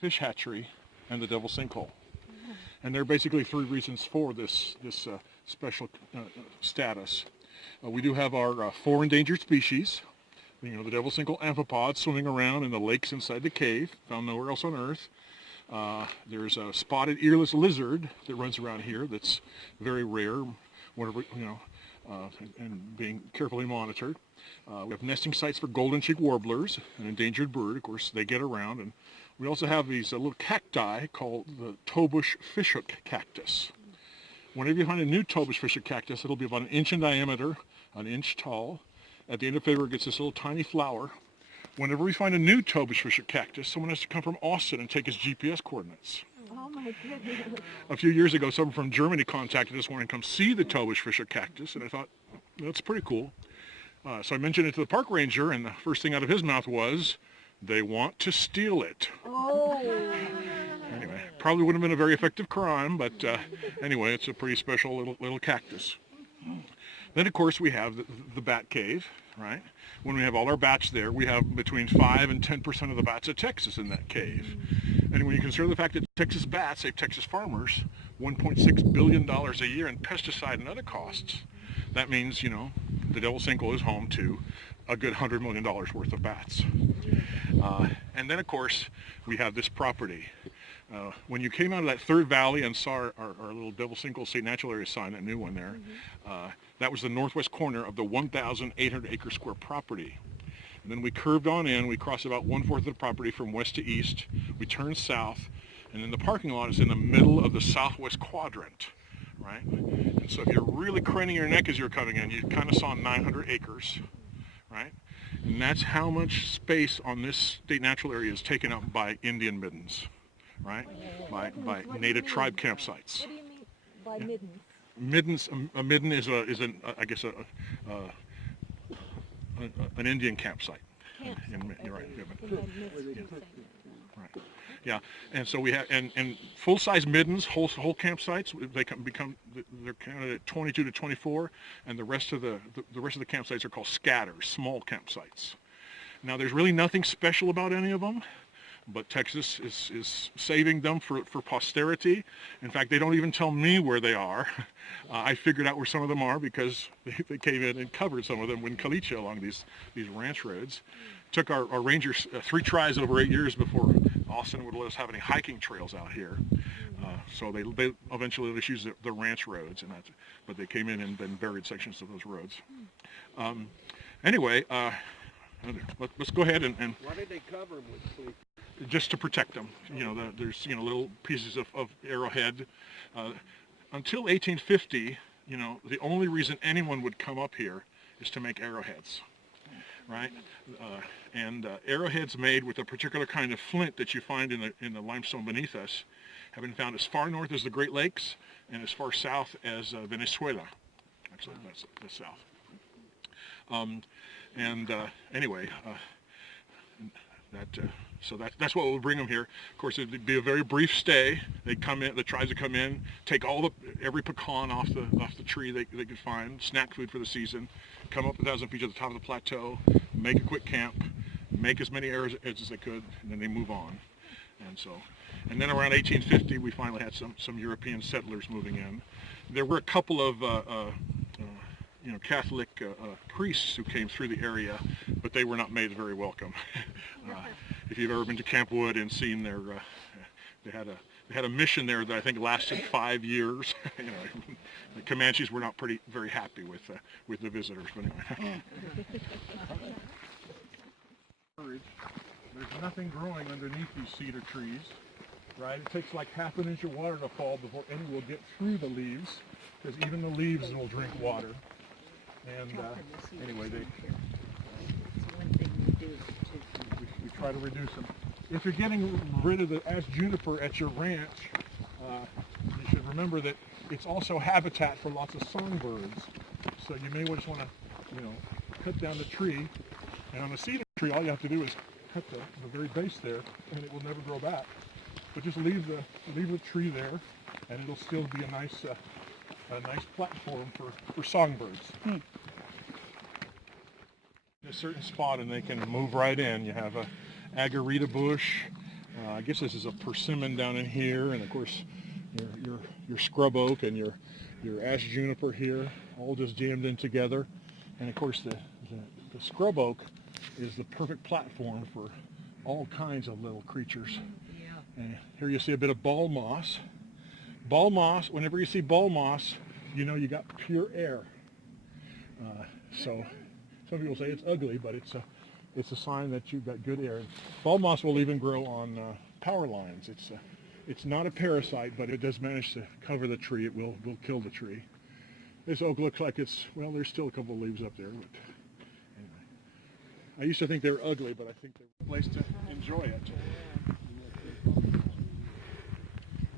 fish hatchery, and the Devil's Sinkhole. And there are basically three reasons for this special status. We do have our four endangered species. The Devil's Sinkhole amphipod swimming around in the lakes inside the cave, found nowhere else on Earth. There's a spotted earless lizard that runs around here that's very rare, and being carefully monitored. We have nesting sites for golden-cheeked warblers, an endangered bird. Of course, they get around. And we also have these little cacti called the towbush fishhook cactus. Whenever you find a new towbush fishhook cactus, it'll be about 1 inch in diameter, 1 inch tall. At the end of February, it gets this little tiny flower. Whenever we find a new towbush fishhook cactus, someone has to come from Austin and take his GPS coordinates. Oh my goodness. A few years ago, someone from Germany contacted us wanting to come see the towbush fishhook cactus, and I thought, that's pretty cool. So I mentioned it to the park ranger, and the first thing out of his mouth was, they want to steal it. Oh. Anyway, probably wouldn't have been a very effective crime, but anyway, it's a pretty special little cactus. Then, of course, we have the bat cave, right? When we have all our bats there, we have between 5 and 10% of the bats of Texas in that cave. And when you consider the fact that Texas bats save Texas farmers $1.6 billion a year in pesticide and other costs, that means, the Devil's Sinkhole is home to a good $100 million worth of bats. And then, of course, we have this property. When you came out of that third valley and saw our little Devil's Sinkhole State Natural Area sign, that new one there, that was the northwest corner of the 1,800 acre square property. And then we curved on in, we crossed about 1/4 of the property from west to east, we turned south, and then the parking lot is in the middle of the southwest quadrant, right? And so if you're really craning your neck as you're coming in, you kind of saw 900 acres, right? And that's how much space on this state natural area is taken up by Indian middens, right? By native tribe campsites. What do you mean by middens? Middens, a midden is an Indian campsite. You're right. Right. Yeah, and so we have and full-size middens, whole campsites. They're counted at 22 to 24, and the rest of the campsites are called scatters, small campsites. Now, there's really nothing special about any of them, but Texas is saving them for posterity. In fact, they don't even tell me where they are. I figured out where some of them are because they came in and covered some of them in caliche along these ranch roads. Took our rangers 3 tries over 8 years before Austin would let us have any hiking trails out here. So they eventually let us use the ranch roads, but they came in and then buried sections of those roads. Anyway, let's go ahead and why did they cover them with sleep? Just to protect them. There's little pieces of arrowhead. Until 1850, the only reason anyone would come up here is to make arrowheads, right? And arrowheads made with a particular kind of flint that you find in the limestone beneath us have been found as far north as the Great Lakes and as far south as Venezuela. Actually, that's the south. Anyway, so that's what will bring them here. Of course, it'd be a very brief stay. They'd come in, the tribes would come in, take every pecan off the tree they could find, snack food for the season, come up 1,000 feet to the top of the plateau, make a quick camp, make as many arrows as they could, and then they move on. And then around 1850, we finally had some European settlers moving in. There were a couple of Catholic priests who came through the area, but they were not made very welcome. If you've ever been to Camp Wood and seen they had a mission there that I think lasted 5 years. The Comanches were not very happy with the visitors, but anyway. There's nothing growing underneath these cedar trees, right? It takes like half an inch of water to fall before any will get through the leaves, because even the leaves will drink water. And anyway, we try to reduce them. If you're getting rid of the ash juniper at your ranch, you should remember that it's also habitat for lots of songbirds. So you may just want to, cut down the tree. And on a cedar tree, all you have to do is cut the very base there, and it will never grow back. But just leave the tree there, and it'll still be a nice platform for songbirds. In a certain spot, and they can move right in. You have a agarita bush, I guess this is a persimmon down in here, and of course your scrub oak and your ash juniper here, all just jammed in together. And of course the scrub oak is the perfect platform for all kinds of little creatures. And here you see a bit of ball moss. Ball moss, whenever you see ball moss, you know you got pure air. So some people say it's ugly, but it's a sign that you've got good air. Ball moss will even grow on power lines. It's not a parasite, but it does manage to cover the tree. It will kill the tree. This oak looks like well, there's still a couple of leaves up there, but anyway. I used to think they were ugly, but I think they're a place to enjoy it.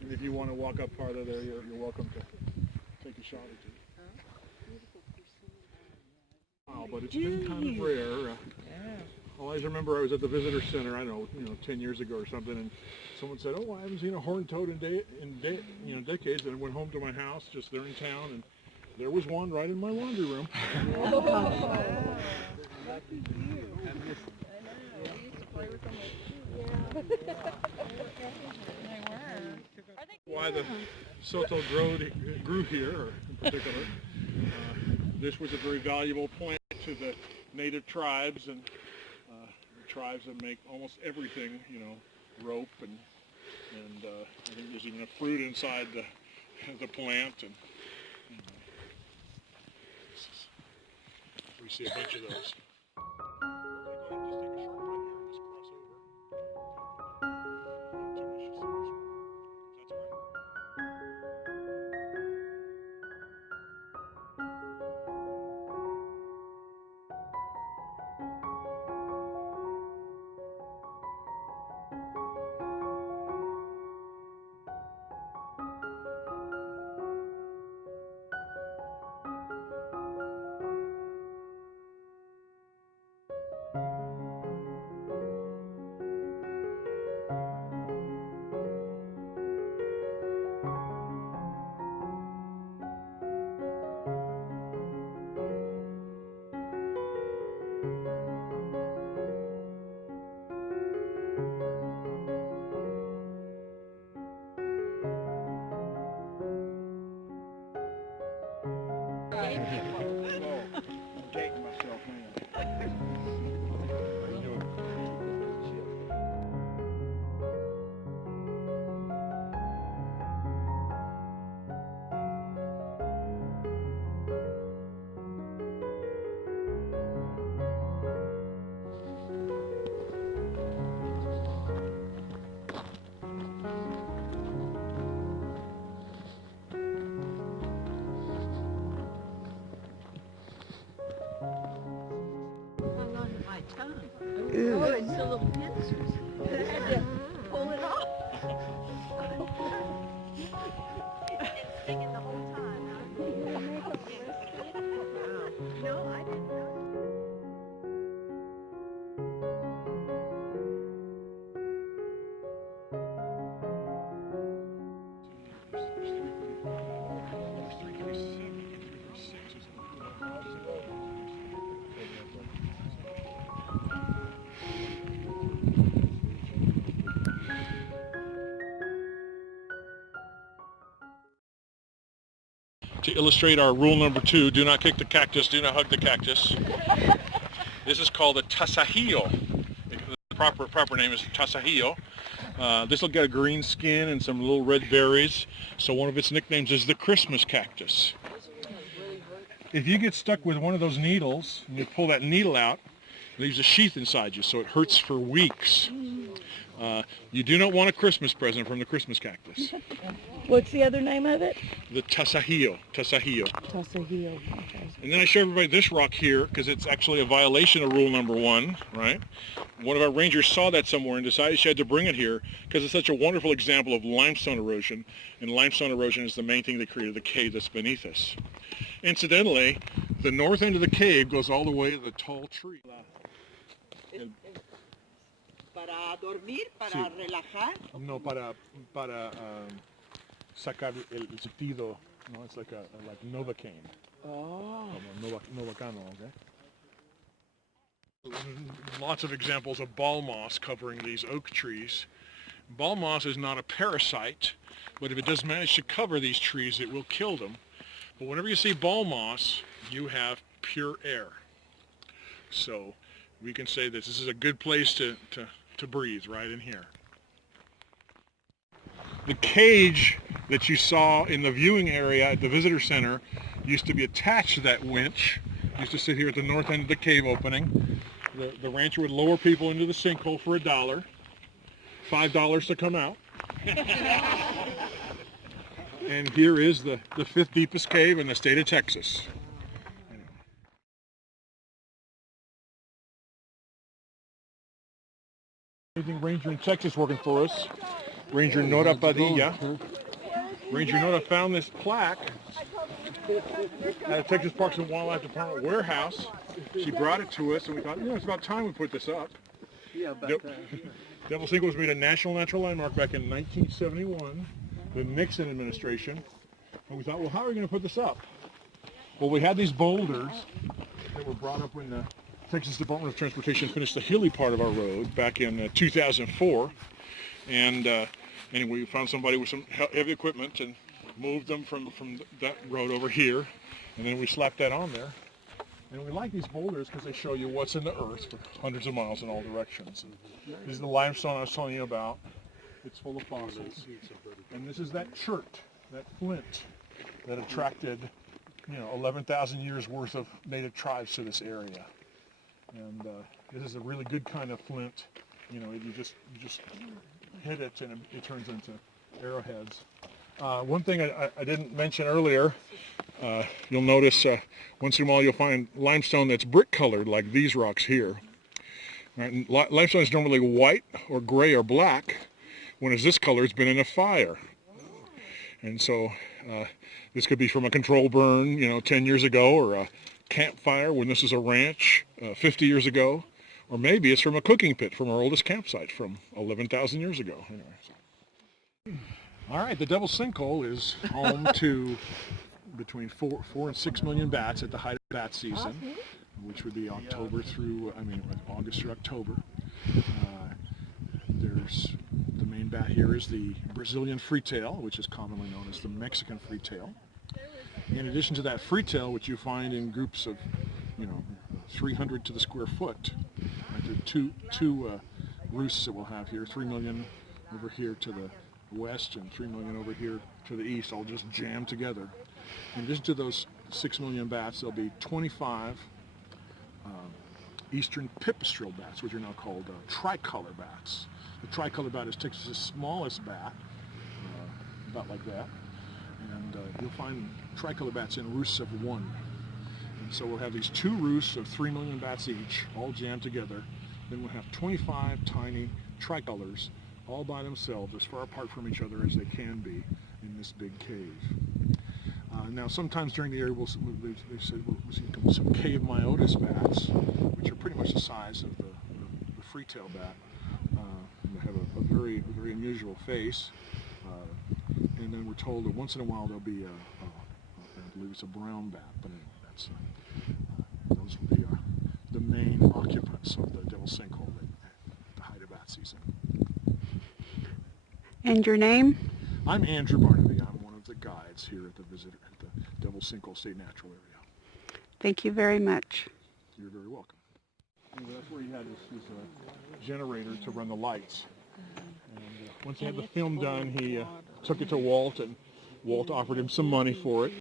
And if you want to walk up farther there, you're welcome to take a shot or two. Wow, but it's been kind of rare. I always remember I was at the visitor center, I don't know, 10 years ago or something, and someone said, "Oh, I haven't seen a horned toad in decades." And I went home to my house, just there in town, and there was one right in my laundry room. Oh, wow. Lucky you. I know. We used to play with them. Why the Soto grew here, or in particular. This was a very valuable plant to the native tribes, and the tribes that make almost everything, rope, and I think there's even a fruit inside the plant, and we see a bunch of those. We're going to go ahead and just take a short cut here and just cross over. Not too much to see. That's all right. I'm dating myself, man. Hung on to my tongue. Oh, it's a little pincers. I had to pull it off. It's been stinging the whole time, huh? Wow. No, I didn't know. To illustrate our rule number 2, do not kick the cactus, do not hug the cactus. This is called a tasajillo. The proper name is tasajillo. This will get a green skin and some little red berries. So one of its nicknames is the Christmas cactus. If you get stuck with one of those needles and you pull that needle out, it leaves a sheath inside you, so it hurts for weeks. You do not want a Christmas present from the Christmas cactus. What's the other name of it? The tasajillo. Tasajillo. Okay. And then I show everybody this rock here because it's actually a violation of rule number 1, right? One of our rangers saw that somewhere and decided she had to bring it here because it's such a wonderful example of limestone erosion. And limestone erosion is the main thing that created the cave that's beneath us. Incidentally, the north end of the cave goes all the way to the tall tree. Para dormir, para Sí. relajar. No, para sacar el sentido. No, it's like Novocaine. Oh. Novacano, okay? Lots of examples of ball moss covering these oak trees. Ball moss is not a parasite, but if it does manage to cover these trees, it will kill them. But whenever you see ball moss, you have pure air. So we can say that this is a good place to breathe, right in here. The cage that you saw in the viewing area at the visitor center used to be attached to that winch. It used to sit here at the north end of the cave opening. The rancher would lower people into the sinkhole for $1, $5 to come out. And here is the fifth deepest cave in the state of Texas. Ranger in Texas working for us. Ranger Nora Padilla. Ranger Nora found this plaque at a Texas Parks and Wildlife Department warehouse. She brought it to us, and we thought, it's about time we put this up. Yeah, back Devil's Sinkhole was made a national natural landmark back in 1971, the Nixon administration. And we thought, well, how are we going to put this up? Well, we had these boulders that were brought up when the Texas Department of Transportation finished the hilly part of our road back in 2004. And anyway, we found somebody with some heavy equipment and moved them from that road over here. And then we slapped that on there. And we like these boulders because they show you what's in the earth for hundreds of miles in all directions. And this is the limestone I was telling you about. It's full of fossils. And this is that chert, that flint, that attracted 11,000 years worth of native tribes to this area. And this is a really good kind of flint. You just hit it and it turns into arrowheads. One thing I didn't mention earlier, you'll notice once in a while you'll find limestone that's brick colored like these rocks here. Right? Limestone is normally white or gray or black. When it's this color, it's been in a fire. And so this could be from a control burn, 10 years ago, or a campfire when this is a ranch 50 years ago. Or maybe it's from a cooking pit from our oldest campsite from 11,000 years ago. Anyway, so. All right, the Devil's Sinkhole is home to between 4 and 6 million bats at the height of bat season, which would be August through October. There's the main bat here is the Brazilian freetail, which is commonly known as the Mexican freetail. In addition to that freetail, which you find in groups of 300 to the square foot. Right, there are two roosts that we'll have here, 3 million over here to the west and 3 million over here to the east, all just jammed together. In addition to those 6 million bats, there'll be 25 eastern pipistrelle bats, which are now called tricolor bats. The tricolor bat is Texas's smallest bat, about like that. And you'll find tricolor bats in roosts of 1. And so we'll have these 2 roosts of 3 million bats each, all jammed together. Then we'll have 25 tiny tricolors, all by themselves, as far apart from each other as they can be in this big cave. Now, sometimes during the year, they said we'll see some cave myotis bats, which are pretty much the size of the freetail bat. They have a very unusual face. And then we're told that once in a while there'll be I believe it's a brown bat, but anyway, those will be the main occupants of the Devil's Sinkhole at the height of bat season. And your name? I'm Andrew Barnaby. I'm one of the guides here at the Devil's Sinkhole State Natural Area. Thank you very much. You're very welcome. Anyway, that's where he had his generator to run the lights. And once he had the film done, he took it to Walt, and Walt offered him some money for it.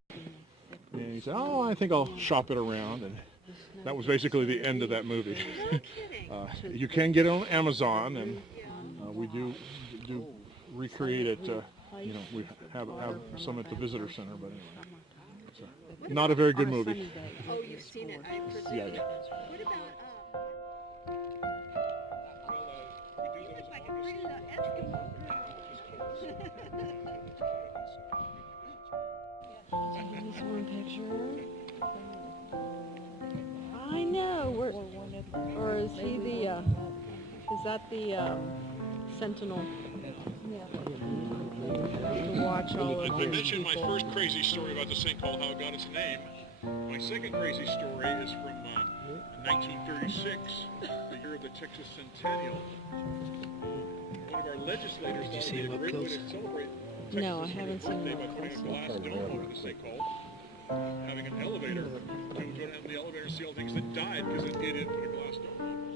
And he said, I think I'll shop it around. And that was basically the end of that movie. You can get it on Amazon, and we do recreate it. We have some at the visitor center, but anyway. It's not a very good movie. Oh, you've seen it. I presume. Yeah. What about, you look like a pretty little Eskimo This one picture. I know. Or is he the? Is that the Sentinel? To watch all of I these mentioned my people. first crazy story about the sinkhole, how it got its name. My second crazy story is from 1936, the year of the Texas Centennial. one of our legislators Did you thought see it'd him be a up great way close? to celebrate No, I Texas' haven't seen 100th birthday him by up putting a close. glass dome over the sinkhole, having an elevator. People go down the elevator and see all the things that died because it didn't put a glass dome on.